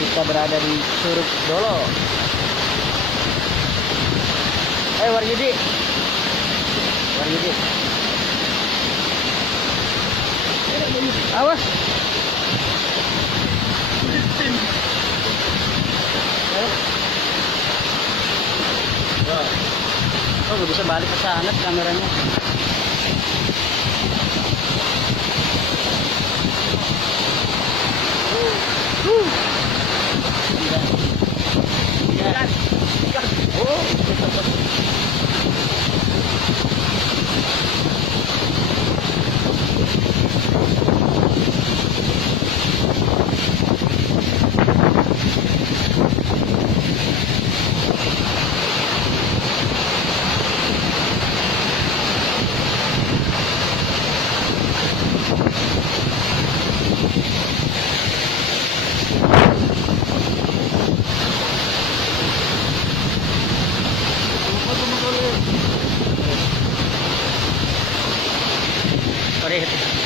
Kita berada di Curug Dolo. Waryudi. Waryudi. Awas. Oh, gak bisa balik ke sana kameranya. Sorry.